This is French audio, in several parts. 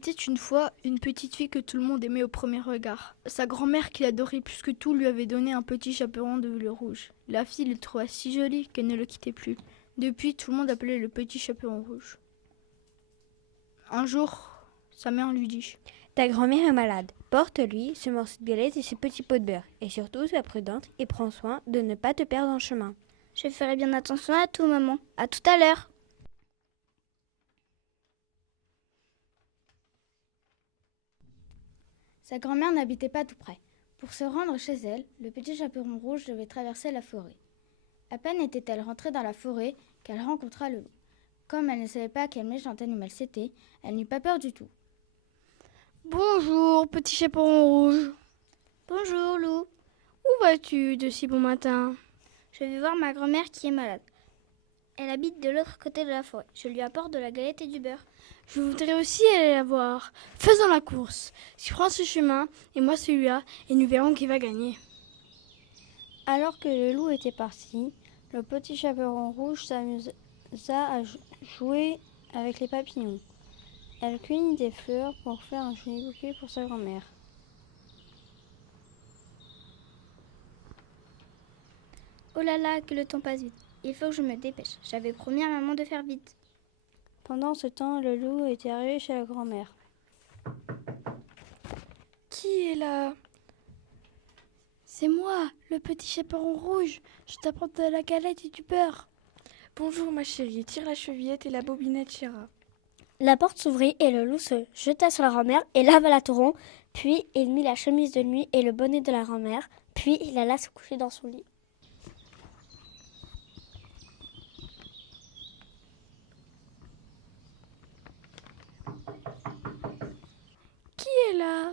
était une fois une petite fille que tout le monde aimait au premier regard. Sa grand-mère, qui l'adorait plus que tout, lui avait donné un petit chaperon de velours rouge. La fille le trouva si joli qu'elle ne le quittait plus. Depuis, tout le monde appelait le petit chaperon rouge. Un jour, sa mère lui dit: Ta grand-mère est malade. Porte-lui ce morceau de galette et ce petit pot de beurre. Et surtout, sois prudente et prends soin de ne pas te perdre en chemin. Je ferai bien attention à tout, maman. À tout à l'heure. Sa grand-mère n'habitait pas tout près. Pour se rendre chez elle, le petit chaperon rouge devait traverser la forêt. À peine était-elle rentrée dans la forêt qu'elle rencontra le loup. Comme elle ne savait pas quel méchant animal c'était, elle n'eut pas peur du tout. Bonjour, petit chaperon rouge. Bonjour, loup. Où vas-tu de si bon matin? Je vais voir ma grand-mère qui est malade. Elle habite de l'autre côté de la forêt. Je lui apporte de la galette et du beurre. Je voudrais aussi aller la voir. Faisons la course. Tu prends ce chemin et moi celui-là et nous verrons qui va gagner. Alors que le loup était parti, le petit chaperon rouge s'amusa à jouer avec les papillons. Elle cueillit des fleurs pour faire un joli bouquet pour sa grand-mère. Oh là là, que le temps passe vite. Il faut que je me dépêche. J'avais promis à maman de faire vite. Pendant ce temps, le loup était arrivé chez la grand-mère. Qui est là? C'est moi, le petit chaperon rouge. Je t'apporte de la galette et du beurre. Bonjour ma chérie, tire la chevillette et la bobinette ira. La porte s'ouvrit et le loup se jeta sur la grand-mère et l'avala tout rond. Puis il mit la chemise de nuit et le bonnet de la grand-mère. Puis il alla se coucher dans son lit. Qui est là?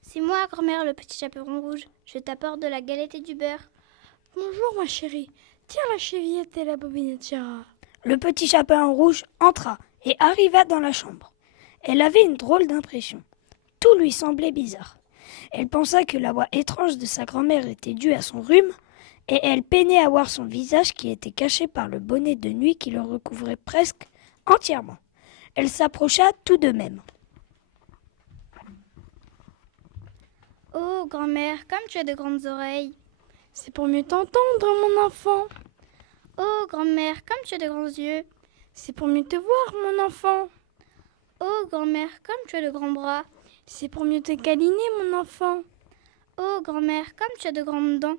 C'est moi, grand-mère, le petit chaperon rouge. Je t'apporte de la galette et du beurre. Bonjour ma chérie, tire la chevillette et la bobinette ira. Le petit chaperon rouge entra et arriva dans la chambre. Elle avait une drôle d'impression. Tout lui semblait bizarre. Elle pensa que la voix étrange de sa grand-mère était due à son rhume, et elle peinait à voir son visage qui était caché par le bonnet de nuit qui le recouvrait presque entièrement. Elle s'approcha tout de même. Oh, grand-mère, comme tu as de grandes oreilles. C'est pour mieux t'entendre, mon enfant. Oh, grand-mère, comme tu as de grands yeux. C'est pour mieux te voir, mon enfant. Oh, grand-mère, comme tu as de grands bras. C'est pour mieux te câliner, mon enfant. Oh, grand-mère, comme tu as de grandes dents.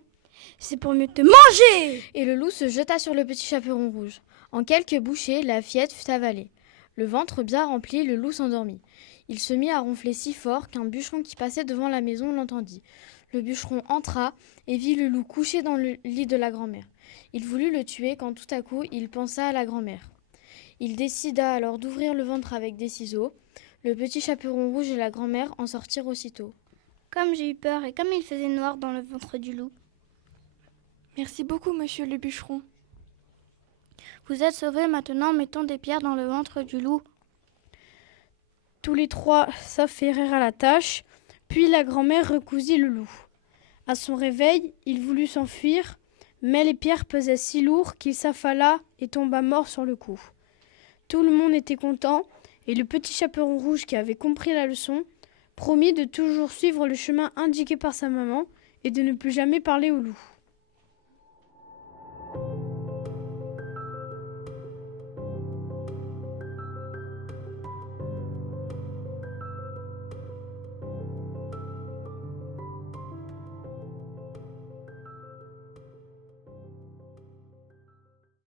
C'est pour mieux te manger. Et le loup se jeta sur le petit chaperon rouge. En quelques bouchées, la fillette fut avalée. Le ventre bien rempli, le loup s'endormit. Il se mit à ronfler si fort qu'un bûcheron qui passait devant la maison l'entendit. Le bûcheron entra et vit le loup couché dans le lit de la grand-mère. Il voulut le tuer quand tout à coup il pensa à la grand-mère. Il décida alors d'ouvrir le ventre avec des ciseaux. Le petit chaperon rouge et la grand-mère en sortirent aussitôt. Comme j'ai eu peur et comme il faisait noir dans le ventre du loup. Merci beaucoup, monsieur le bûcheron. Vous êtes sauvés, maintenant mettons des pierres dans le ventre du loup. Tous les trois s'affairèrent à la tâche, puis la grand-mère recousit le loup. À son réveil, il voulut s'enfuir, mais les pierres pesaient si lourd qu'il s'affala et tomba mort sur le coup. Tout le monde était content, et le petit chaperon rouge qui avait compris la leçon promit de toujours suivre le chemin indiqué par sa maman et de ne plus jamais parler au loup.